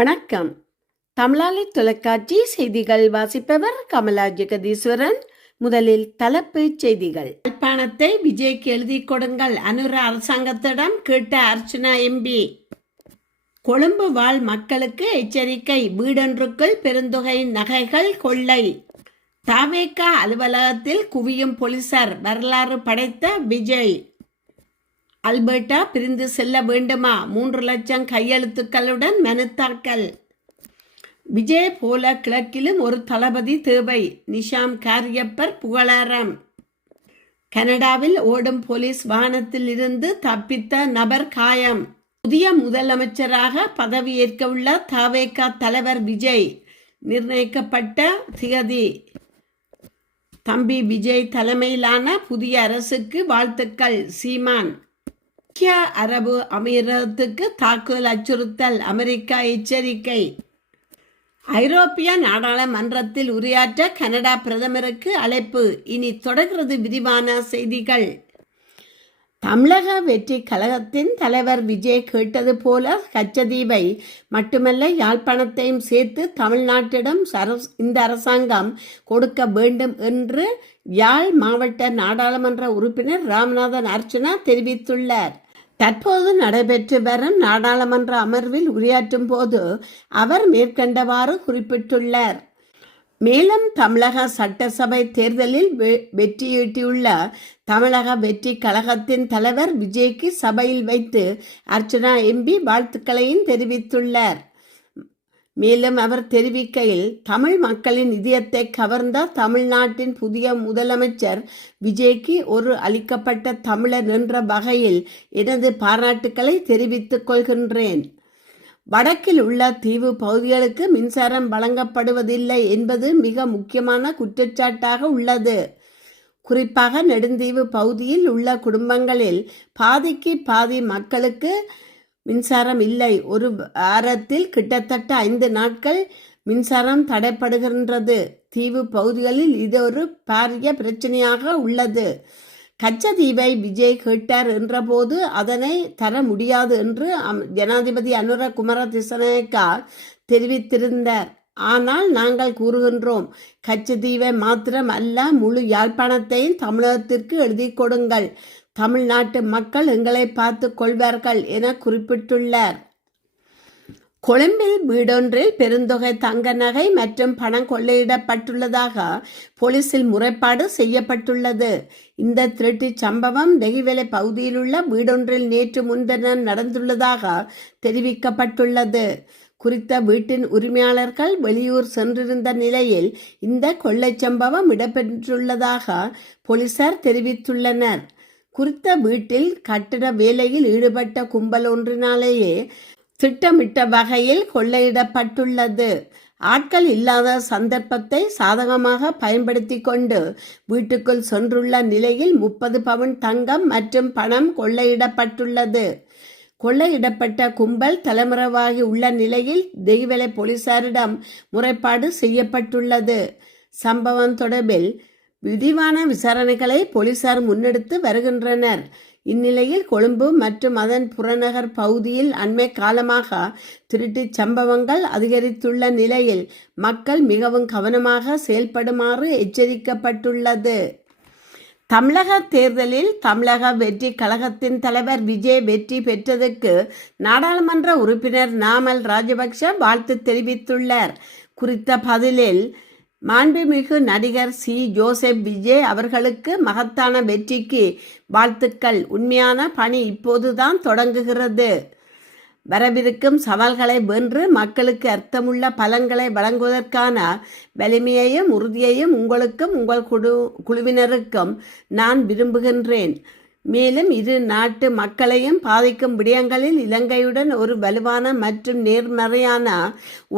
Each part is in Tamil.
வணக்கம். தமிழாளி தொலைக்காட்சி செய்திகள் வாசிப்பவர் கமலா ஜெகதீஸ்வரன். முதலில் தலைப்புச் செய்திகள். யாழ்ப்பாணத்தை விஜய்க்கு எழுதி கொடுங்கள், அனுர அரசாங்கத்திடம் கேட்ட அர்ச்சனா எம்பி. கொழும்பு வாழ் மக்களுக்கு எச்சரிக்கை, வீடொன்றுக்குள் பெருந்தொகை நகைகள் கொள்ளை. தவேக அலுவலகத்தில் குவியும் போலீசார், வரலாறு படைத்த விஜய். அல்பர்டா பிரிந்து செல்ல வேண்டுமா? 3 லட்சம் கையெழுத்துக்களுடன் மனு தாக்கல். விஜய் போல கிழக்கிலும் ஒரு தளபதி தேவை, நிஷாம் காரியப்பர் புகழாரம். கனடாவில் ஓடும் போலீஸ் வாகனத்தில் இருந்து தப்பித்த நபர் காயம். புதிய முதலமைச்சராக பதவியேற்க உள்ள தவேக தலைவர் விஜய் நிர்ணயிக்கப்பட்ட திகதி. தம்பி விஜய் தலைமையிலான புதிய அரசுக்கு வாழ்த்துக்கள், சீமான். ஐக்கிய அரபு அமீரகத்துக்கு தாக்குதல் அச்சுறுத்தல், அமெரிக்கா எச்சரிக்கை. ஐரோப்பிய நாடாளுமன்றத்தில் உரையாற்ற கனடா பிரதமருக்கு அழைப்பு. இனி தொடர்கிறது விரிவான செய்திகள். தமிழக வெற்றி கழகத்தின் தலைவர் விஜய் கேட்டது போல கச்சதீவை மட்டுமல்ல யாழ்ப்பாணத்தையும் சேர்த்து தமிழ்நாட்டிடம் இந்த அரசாங்கம் கொடுக்க வேண்டும் என்று யாழ் மாவட்ட நாடாளுமன்ற உறுப்பினர் ராமநாதன் அர்ச்சனா தெரிவித்துள்ளார். தற்போது நடைபெற்று வரும் நாடாளுமன்ற அமர்வில் உரையாற்றும் போது அவர் மேற்கண்டவாறு குறிப்பிட்டுள்ளார். மேலும் தமிழக சட்டசபை தேர்தலில் வெற்றியீட்டியுள்ள தமிழக வெற்றி கழகத்தின் தலைவர் விஜய்க்கு சபையில் வைத்து அர்ச்சனா எம்பி வாழ்த்துக்களையும் தெரிவித்துள்ளார். மேலும் அவர் தெரிவிக்கையில், தமிழ் மக்களின் இதயத்தை கவர்ந்த தமிழ்நாட்டின் புதிய முதலமைச்சர் விஜய்க்கு ஒரு அளிக்கப்பட்ட தமிழர் என்ற வகையில் எனது பாராட்டுக்களை தெரிவித்துக் கொள்கின்றேன். வடக்கில் உள்ள தீவு பகுதிகளுக்கு மின்சாரம் வழங்கப்படுவதில்லை என்பது மிக முக்கியமான குற்றச்சாட்டாக உள்ளது. குறிப்பாக நெடுந்தீவு பகுதியில் உள்ள குடும்பங்களில் பாதிக்கு பாதி மக்களுக்கு மின்சாரம் இல்லை. ஒரு வாரத்தில் கிட்டத்தட்ட 5 நாட்கள் மின்சாரம் தடைப்படுகின்றது. தீவு பகுதிகளில் இது ஒரு பாரிய பிரச்சனையாக உள்ளது. கச்சதீவை விஜய் கேட்டார் என்றபோது அதனை தர முடியாது என்று ஜனாதிபதி அனுர குமார திசநாயக்கா தெரிவித்திருந்தார். ஆனால் நாங்கள் கூறுகின்றோம், கச்சதீவை மாத்திரம் அல்ல, முழு யாழ்ப்பாணத்தையும் தமிழகத்திற்கு எழுதி கொடுங்கள். தமிழ்நாட்டு மக்கள் எங்களை பார்த்து கொள்வார்கள் என குறிப்பிட்டுள்ளார். கொழும்பில் வீடொன்றில் பெருந்தொகை தங்க நகை மற்றும் பணம் கொள்ளையிடப்பட்டுள்ளதாக போலீசில் முறைப்பாடு செய்யப்பட்டுள்ளது. இந்த திருட்டு சம்பவம் தெஹிவெல பகுதியில் உள்ள வீடொன்றில் நேற்று முன்தினம் நடந்துள்ளதாக தெரிவிக்கப்பட்டுள்ளது. குறித்த வீட்டின் உரிமையாளர்கள் வெளியூர் சென்றிருந்த நிலையில் இந்த கொள்ளை சம்பவம் இடம்பெற்றுள்ளதாக போலீசார் தெரிவித்துள்ளனர். குறித்த வீட்டில் கட்டிட வேலையில் ஈடுபட்ட கும்பல் ஒன்றினாலேயே திட்டமிட்ட வகையில் கொள்ளையிடப்பட்டுள்ளது. ஆட்கள் இல்லாத சந்தர்ப்பத்தை சாதகமாக பயன்படுத்தி கொண்டு வீட்டுக்குள் சென்றுள்ள நிலையில் 30 பவுன் தங்கம் மற்றும் பணம் கொள்ளையிடப்பட்டுள்ளது. கொள்ளையிடப்பட்ட கும்பல் தலைமறைவாகி உள்ள நிலையில் தெஹிவெல போலீசாரிடம் முறைப்பாடு செய்யப்பட்டுள்ளது. சம்பவம் தொடர்பில் விரிவான விசாரணைகளை போலீசார் முன்னெடுத்து வருகின்றனர். இந்நிலையில் கொழும்பு மற்றும் அதன் புறநகர் பகுதியில் அண்மை காலமாக திருட்டு சம்பவங்கள் அதிகரித்துள்ள நிலையில் மக்கள் மிகவும் கவனமாக செயல்படுமாறு எச்சரிக்கப்பட்டுள்ளது. தமிழக தேர்தலில் தமிழக வெற்றி கழகத்தின் தலைவர் விஜய் வெற்றி பெற்றதற்கு நாடாளுமன்ற உறுப்பினர் நாமல் ராஜபக்ஷ வாழ்த்து தெரிவித்துள்ளார். குறித்த பதிலில் மாண்புமிகு நடிகர் சி. ஜோசப் விஜய் அவர்களுக்கு மகத்தான வெற்றிக்கு வாழ்த்துக்கள். உண்மையான பணி இப்போதுதான் தொடங்குகிறது. வரவிருக்கும் சவால்களை வென்று மக்களுக்கு அர்த்தமுள்ள பலன்களை வழங்குவதற்கான வலிமையையும் உறுதியையும் உங்களுக்கும் உங்கள் குழுவினருக்கும் நான் விரும்புகின்றேன். மேலும் இரு நாட்டு மக்களையும் பாதிக்கும் விடயங்களில் இலங்கையுடன் ஒரு வலுவான மற்றும் நேர்மறையான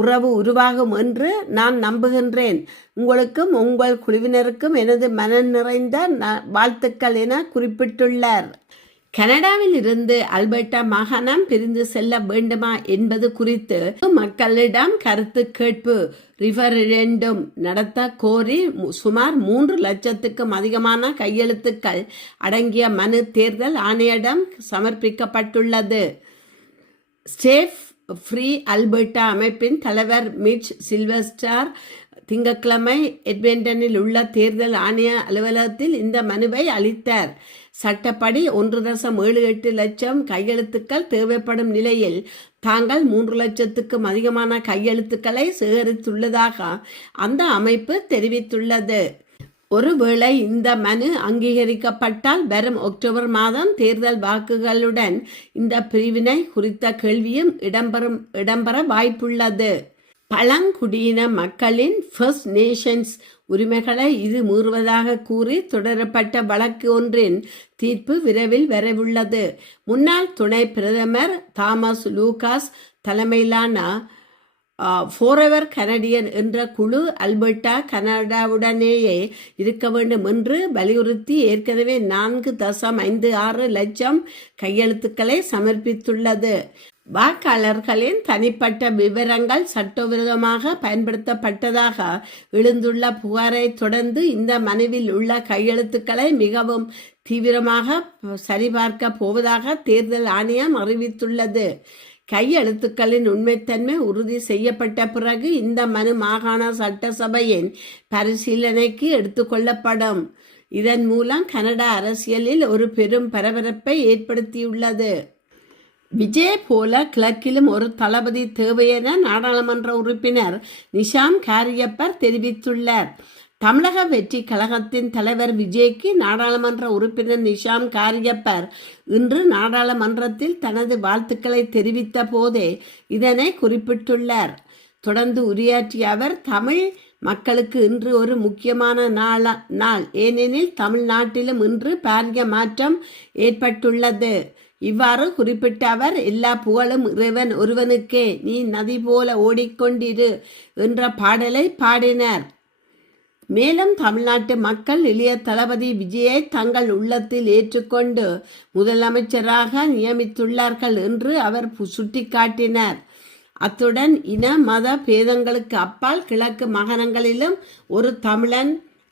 உறவு உருவாகும் என்று நான் நம்புகின்றேன். உங்களுக்கும் உங்கள் குழுவினருக்கும் எனது மன நிறைந்த வாழ்த்துக்கள் என குறிப்பிட்டுள்ளார். கனடாவில் இருந்து அல்பர்டா மாகாணம் பிரிந்து செல்ல வேண்டுமா என்பது குறித்து மக்களிடம் கருத்து கேட்பு ரிஃபரண்டம் நடத்த கோரி சுமார் 3 லட்சத்துக்கும் அதிகமான கையெழுத்துக்கள் அடங்கிய மனு தேர்தல் ஆணையரிடம் சமர்ப்பிக்கப்பட்டுள்ளது. ஸ்டேஃப் ஃப்ரீ அல்பர்டா அமைப்பின் தலைவர் மிட்ச் சில்வஸ்டர் திங்கட்கிழமை எட்மெண்டனில் உள்ள தேர்தல் ஆணைய அலுவலகத்தில் இந்த மனுவை அளித்தார். சட்டப்படி 1.78 லட்சம் கையெழுத்துக்கள் தேவைப்படும் நிலையில் தாங்கள் 3 லட்சத்துக்கும் அதிகமான கையெழுத்துக்களை சேகரித்துள்ளதாக அந்த அமைப்பு தெரிவித்துள்ளது. ஒருவேளை இந்த மனு அங்கீகரிக்கப்பட்டால் வரும் அக்டோபர் மாதம் தேர்தல் வாக்குகளுடன் இந்த பிரிவினை குறித்த கேள்வியும் இடம்பெற வாய்ப்புள்ளது. பழங்குடியின மக்களின் ஃபர்ஸ்ட் நேஷன்ஸ் உரிமைகளை இது மீறுவதாக கூறி தொடரப்பட்ட வழக்கு ஒன்றின் தீர்ப்பு விரைவில் வரவுள்ளது. முன்னாள் துணை பிரதமர் தாமஸ் லூகாஸ் தலைமையிலான ஃபாரெவர் கனடியன் என்ற குழு அல்பர்டா கனடாவுடனேயே இருக்க வேண்டும் என்று வலியுறுத்தி ஏற்கனவே 4.56 லட்சம் கையெழுத்துக்களை சமர்ப்பித்துள்ளது. வாக்காளர்களின் தனிப்பட்ட விவரங்கள் சட்டவிரோதமாக பயன்படுத்தப்பட்டதாக எழுந்துள்ள புகாரை தொடர்ந்து இந்த மனுவில் உள்ள கையெழுத்துக்களை மிகவும் தீவிரமாக சரிபார்க்க போவதாக தேர்தல் ஆணையம் அறிவித்துள்ளது. கையெழுத்துக்களின் உண்மைத்தன்மை உறுதி செய்யப்பட்ட பிறகு இந்த மனு மாகாண சட்டசபையின் பரிசீலனைக்கு எடுத்துக்கொள்ளப்படும். இதன் மூலம் கனடா அரசியலில் ஒரு பெரும் பரபரப்பை ஏற்படுத்தியுள்ளது. விஜய் போல கிழக்கிலும் ஒரு தளபதி தேவை என நாடாளுமன்ற உறுப்பினர் நிஷாம் காரியப்பர் தெரிவித்துள்ளார். தமிழக வெற்றி கழகத்தின் தலைவர் விஜய்க்கு நாடாளுமன்ற உறுப்பினர் நிஷாம் காரியப்பர் இன்று நாடாளுமன்றத்தில் தனது வாழ்த்துக்களை தெரிவித்த போதே இதனை குறிப்பிட்டுள்ளார். தொடர்ந்து உரையாற்றிய அவர், தமிழ் மக்களுக்கு இன்று ஒரு முக்கியமான நாள், ஏனெனில் தமிழ்நாட்டிலும் இன்று பாரிய மாற்றம் ஏற்பட்டுள்ளது. இவ்வாறு குறிப்பிட்ட அவர், எல்லா புகழும் இறைவன் ஒருவனுக்கே, நீ நதி போல ஓடிக்கொண்டிரு என்ற பாடலை பாடினார். மேலும் தமிழ்நாட்டு மக்கள் இளைய தளபதி விஜயை தங்கள் உள்ளத்தில் ஏற்றுக்கொண்டு முதலமைச்சராக நியமித்துள்ளார்கள் என்று அவர் சுட்டிக்காட்டினார். அத்துடன் இன மத பேதங்களுக்கு அப்பால் கிழக்கு மாகாணங்களிலும் ஒரு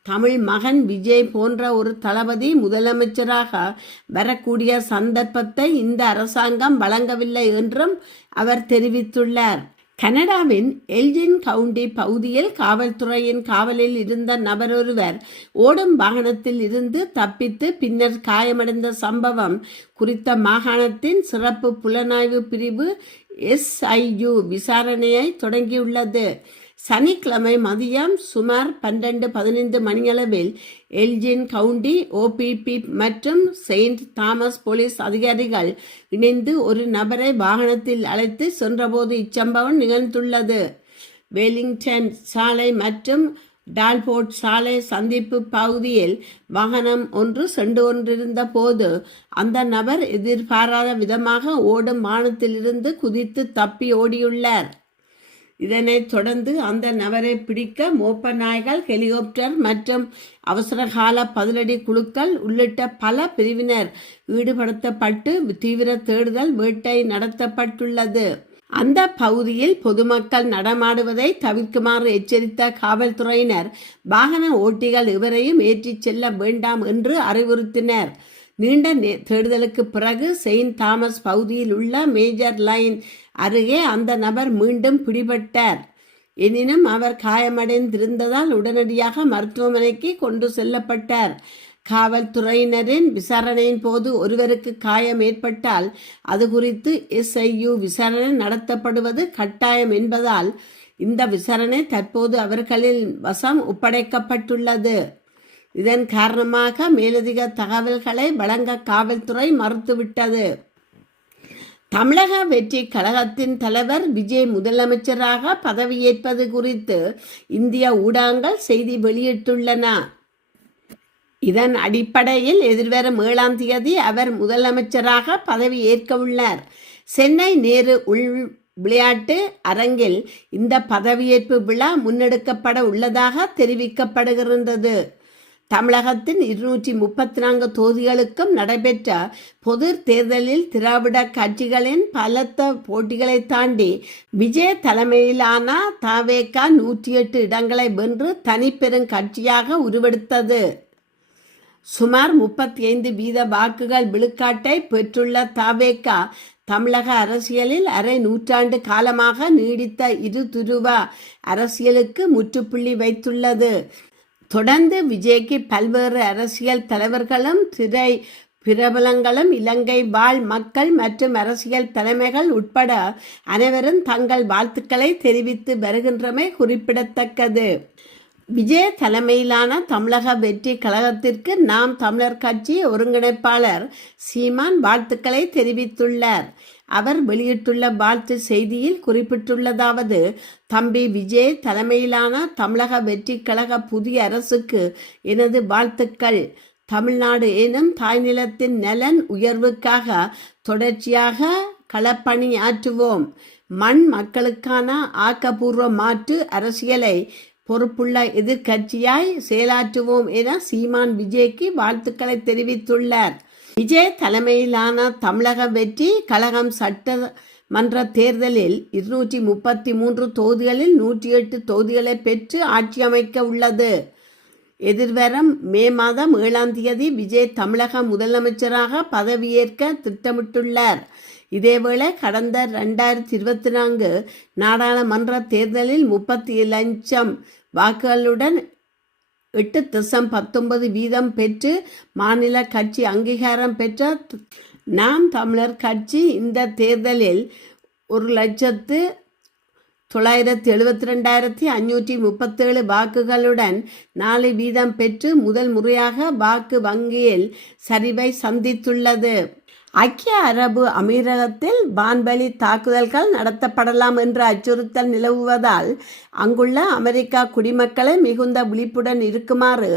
தமிழ் மகன் விஜய் போன்ற ஒரு தளபதி முதலமைச்சராக வரக்கூடிய சந்தர்ப்பத்தை இந்த அரசாங்கம் வழங்கவில்லை என்றும் அவர் தெரிவித்துள்ளார். கனடாவின் எல்ஜின் கவுண்டி பகுதியில் காவல்துறையின் காவலில் இருந்த நபர் ஒருவர் ஓடும் வாகனத்தில் இருந்து தப்பித்து பின்னர் காயமடைந்த சம்பவம் குறித்த மாகாணத்தின் சிறப்பு புலனாய்வு பிரிவு SIU விசாரணையை தொடங்கியுள்ளது. சனிக்கிழமை மதியம் சுமார் 12:15 மணியளவில் எல்ஜின் கவுண்டி OPP மற்றும் செயின்ட் தாமஸ் போலீஸ் அதிகாரிகள் இணைந்து ஒரு நபரை வாகனத்தில் அழைத்து சென்றபோது இச்சம்பவம் நிகழ்ந்துள்ளது. வெலிங்டன் சாலை மற்றும் டால்போர்ட் சாலை சந்திப்பு பகுதியில் வாகனம் ஒன்று சென்று கொண்டிருந்த போது அந்த நபர் எதிர்பாராத விதமாக ஓடும் வாகனத்திலிருந்து குதித்து தப்பி ஓடியுள்ளார். இதனைத் தொடர்ந்து அந்த நபரை பிடிக்க மோப்ப நாய்கள், ஹெலிகாப்டர் மற்றும் அவசரகால பதிலடி குழுக்கள் உள்ளிட்ட பல பிரிவினர் ஈடுபடுத்தப்பட்டு தீவிர தேடுதல் வேட்டை நடத்தப்பட்டுள்ளது. அந்த பகுதியில் பொதுமக்கள் நடமாடுவதை தவிர்க்குமாறு எச்சரித்த காவல்துறையினர் வாகன ஓட்டிகள் இவரையும் ஏற்றிச் செல்ல வேண்டாம் என்று அறிவுறுத்தினர். நீண்ட தேடுதலுக்கு பிறகு செயின்ட் தாமஸ் பகுதியில் உள்ள மேஜர் லைன் அருகே அந்த நபர் மீண்டும் பிடிபட்டார். எனினும் அவர் காயமடைந்திருந்ததால் உடனடியாக மருத்துவமனைக்கு கொண்டு செல்லப்பட்டார். காவல்துறையினரின் விசாரணையின் போது ஒருவருக்கு காயம் ஏற்பட்டால் அது குறித்து SIU விசாரணை நடத்தப்படுவது கட்டாயம் என்பதால் இந்த விசாரணை தற்போது அவர்களின் வசம் ஒப்படைக்கப்பட்டுள்ளது. இதன் காரணமாக மேலதிக தகவல்களை வழங்க காவல்துறை மறுத்துவிட்டது. தமிழக வெற்றி கழகத்தின் தலைவர் விஜய் முதலமைச்சராக பதவியேற்பது குறித்து இந்திய ஊடகங்கள் செய்தி வெளியிட்டுள்ளன. இதன் அடிப்படையில் எதிர்வரும் 7ஆம் தேதி அவர் முதலமைச்சராக பதவி ஏற்க உள்ளார். சென்னை நேரு உள் விளையாட்டு அரங்கில் இந்த பதவியேற்பு விழா முன்னெடுக்கப்பட உள்ளதாக தெரிவிக்கப்படுகின்றது. தமிழகத்தின் 234 தொகுதிகளுக்கும் நடைபெற்ற பொது தேர்தலில் திராவிட கட்சிகளின் பலத்த போட்டிகளை தாண்டி விஜய் தலைமையிலான தவேக 108 இடங்களை வென்று தனிப்பெரும் கட்சியாக உருவெடுத்தது. சுமார் 35% வாக்குகள் விழுக்காட்டை பெற்றுள்ள தவேக தமிழக அரசியலில் அரை நூற்றாண்டு காலமாக நீடித்த இருதுருவ அரசியலுக்கு முற்றுப்புள்ளி வைத்துள்ளது. தொடர்ந்து விஜய்க்கு பல்வேறு அரசியல் தலைவர்களும் திரை பிரபலங்களும் இலங்கை வாழ் மக்கள் மற்றும் அரசியல் தலைமைகள் உட்பட அனைவரும் தங்கள் வாழ்த்துக்களை தெரிவித்து வருகின்றமை குறிப்பிடத்தக்கது. விஜய் தலைமையிலான தமிழக வெற்றி கழகத்திற்கு நாம் தமிழர் கட்சி ஒருங்கிணைப்பாளர் சீமான் வாழ்த்துக்களை தெரிவித்துள்ளார். அவர் வெளியிட்டுள்ள வாழ்த்து செய்தியில் குறிப்பிட்டுள்ளதாவது: தம்பி விஜய் தலைமையிலான தமிழக வெற்றி கழக புதிய அரசுக்கு எனது வாழ்த்துக்கள். தமிழ்நாடு எனும் தாய்நிலத்தின் நலன் உயர்வுக்காக தொடர்ச்சியாக களப்பணியாற்றுவோம். மண் மக்களுக்கான ஆக்கப்பூர்வ மாற்று அரசியலை பொறுப்புள்ள எதிர்கட்சியாய் செயலாற்றுவோம் என சீமான் விஜய்க்கு வாழ்த்துக்களை தெரிவித்துள்ளார். விஜய் தலைமையிலான தமிழக வெற்றி கழகம் சட்டமன்ற தேர்தலில் 233 தொகுதிகளில் 108 தொகுதிகளை பெற்று ஆட்சி அமைக்க உள்ளது. எதிர்வரும் மே மாதம் 7ஆம் தேதி விஜய் தமிழக முதலமைச்சராக பதவியேற்க திட்டமிட்டுள்ளார். இதேவேளை கடந்த 2024 நாடாளுமன்ற தேர்தலில் 37 லட்சம் வாக்குகளுடன் 8.19% பெற்று மாநில கட்சி அங்கீகாரம் பெற்ற நாம் தமிழர் கட்சி இந்த தேர்தலில் 1,972,537 வாக்குகளுடன் 4% பெற்று முதல் முறையாக வாக்கு வங்கியில் சரிவை சந்தித்துள்ளது. ஐக்கிய அரபு அமீரகத்தில் வான்வழி தாக்குதல்கள் நடத்தப்படலாம் என்ற அச்சுறுத்தல் நிலவுவதால் அங்குள்ள அமெரிக்கா குடிமக்களை மிகுந்த விழிப்புடன் இருக்குமாறு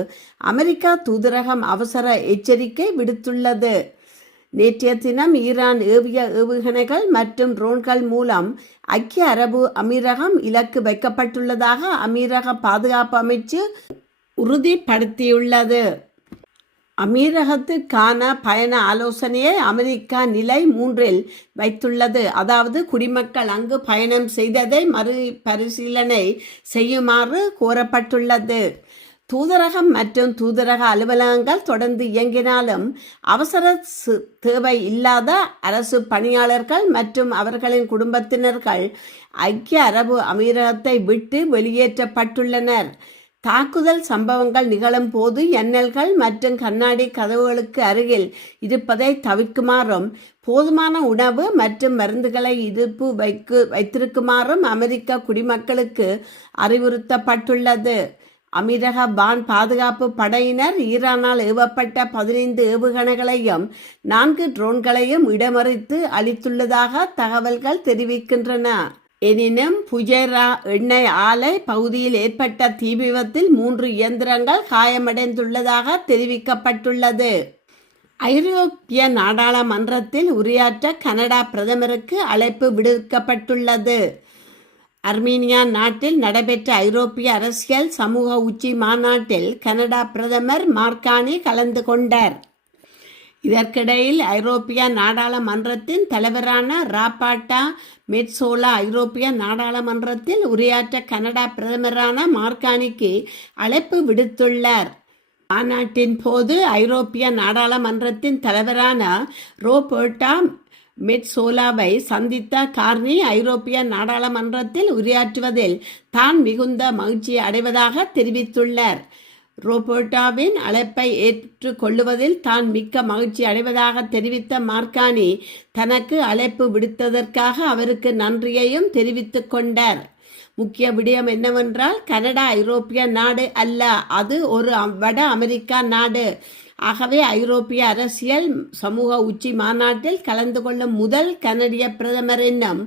அமெரிக்கா தூதரகம் அவசர எச்சரிக்கை விடுத்துள்ளது. நேற்றைய தினம் ஈரான் ஏவிய ஏவுகணைகள் மற்றும் ட்ரோன்கள் மூலம் ஐக்கிய அரபு அமீரகம் இலக்கு வைக்கப்பட்டுள்ளதாக அமீரக பாதுகாப்பு அமைச்சு உறுதிப்படுத்தியுள்ளது. அமீரகத்துக்கான பயண ஆலோசனையை அமெரிக்கா நிலை 3இல் வைத்துள்ளது. அதாவது குடிமக்கள் அங்கு பயணம் செய்ததை மறுபரிசீலனை செய்யுமாறு கோரப்பட்டுள்ளது. தூதரகம் மற்றும் தூதரக அலுவலகங்கள் தொடர்ந்து இயங்கினாலும் அவசர தேவை இல்லாத அரசு பணியாளர்கள் மற்றும் அவர்களின் குடும்பத்தினர்கள் ஐக்கிய அரபு அமீரகத்தை விட்டு வெளியேற்றப்பட்டுள்ளனர். தாக்குதல் சம்பவங்கள் நிகழும் போது ஜன்னல்கள் மற்றும் கண்ணாடி கதவுகளுக்கு அருகில் இருப்பதை தவிர்க்குமாறும் போதுமான உணவு மற்றும் மருந்துகளை இருப்பு வைத்திருக்குமாறும் அமெரிக்க குடிமக்களுக்கு அறிவுறுத்தப்பட்டுள்ளது. அமீரக வான் பாதுகாப்பு படையினர் ஈரானால் ஏவப்பட்ட 15 ஏவுகணைகளையும் 4 ட்ரோன்களையும் இடமறித்து அளித்துள்ளதாக தகவல்கள் தெரிவிக்கின்றன. எனினும் புஜேரா எண்ணெய் ஆலை பகுதியில் ஏற்பட்ட தீ விபத்தில் 3 இயந்திரங்கள் காயமடைந்துள்ளதாக தெரிவிக்கப்பட்டுள்ளது. ஐரோப்பிய நாடாளுமன்றத்தில் உரையாற்ற கனடா பிரதமருக்கு அழைப்பு விடுக்கப்பட்டுள்ளது. அர்மீனியா நாட்டில் நடைபெற்ற ஐரோப்பிய அரசியல் சமூக உச்சி மாநாட்டில் கனடா பிரதமர் மார்கானி கலந்து கொண்டார். இதற்கிடையில் ஐரோப்பிய நாடாளுமன்றத்தின் தலைவரான ராபர்ட்டா மெட்சோலா ஐரோப்பிய நாடாளுமன்றத்தில் உரையாற்ற கனடா பிரதமரான மார்கானிக்கு அழைப்பு விடுத்துள்ளார். மாநாட்டின் போது ஐரோப்பிய நாடாளுமன்றத்தின் தலைவரான ரோபர்ட்டா மெட்சோலாவை சந்தித்த கார்னி ஐரோப்பிய நாடாளுமன்றத்தில் உரையாற்றுவதில் தான் மிகுந்த மகிழ்ச்சி அடைவதாக தெரிவித்துள்ளார். ரோபர்ட்டாவின் அழைப்பை ஏற்றுக்கொள்ளுவதில் தான் மிக்க மகிழ்ச்சி அடைவதாக தெரிவித்த மார்கானி தனக்கு அழைப்பு விடுத்ததற்காக அவருக்கு நன்றியையும் தெரிவித்துக் கொண்டார். முக்கிய விடயம் என்னவென்றால் கனடா ஐரோப்பிய நாடு அல்ல, அது ஒரு வட அமெரிக்கா நாடு. ஆகவே ஐரோப்பிய அரசியல் சமூக உச்சி மாநாட்டில் கலந்து கொள்ளும் முதல் கனடிய பிரதமர் என்னும்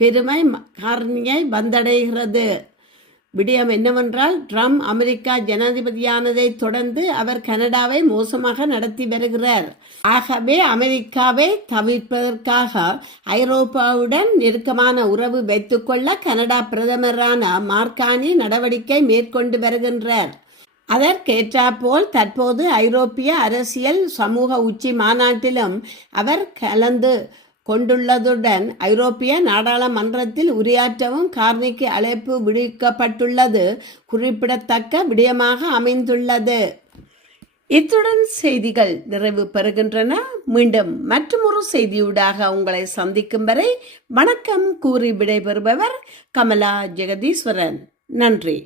பெருமை கார்னியை வந்தடைகிறது. விடயம் என்னவென்றால் ட்ரம்ப் அமெரிக்கா ஜனாதிபதியானதை தொடர்ந்து அவர் கனடாவை மோசமாக நடத்தி வருகிறார். ஆகவே அமெரிக்காவை தவிர்ப்பதற்காக ஐரோப்பாவுடன் நெருக்கமான உறவு வைத்துக்கொள்ள கனடா பிரதமரான மார்கானி நடவடிக்கை மேற்கொண்டு வருகின்றார். அதற்கேற்றாற்போல் தற்போது ஐரோப்பிய அரசியல் சமூக உச்சி மாநாட்டிலும் அவர் கலந்து கொண்டுள்ளதுடன் ஐரோப்பிய நாடாளுமன்றத்தில் உரையாற்றவும் கார்னிக்கு அழைப்பு விடுக்கப்பட்டுள்ளது குறிப்பிடத்தக்க விடயமாக அமைந்துள்ளது. இத்துடன் செய்திகள் நிறைவு பெறுகின்றன. மீண்டும் மற்றொரு செய்தியூடாக உங்களை சந்திக்கும் வரை வணக்கம் கூறி விடைபெறுபவர் கமலா ஜெகதீஸ்வரன். நன்றி.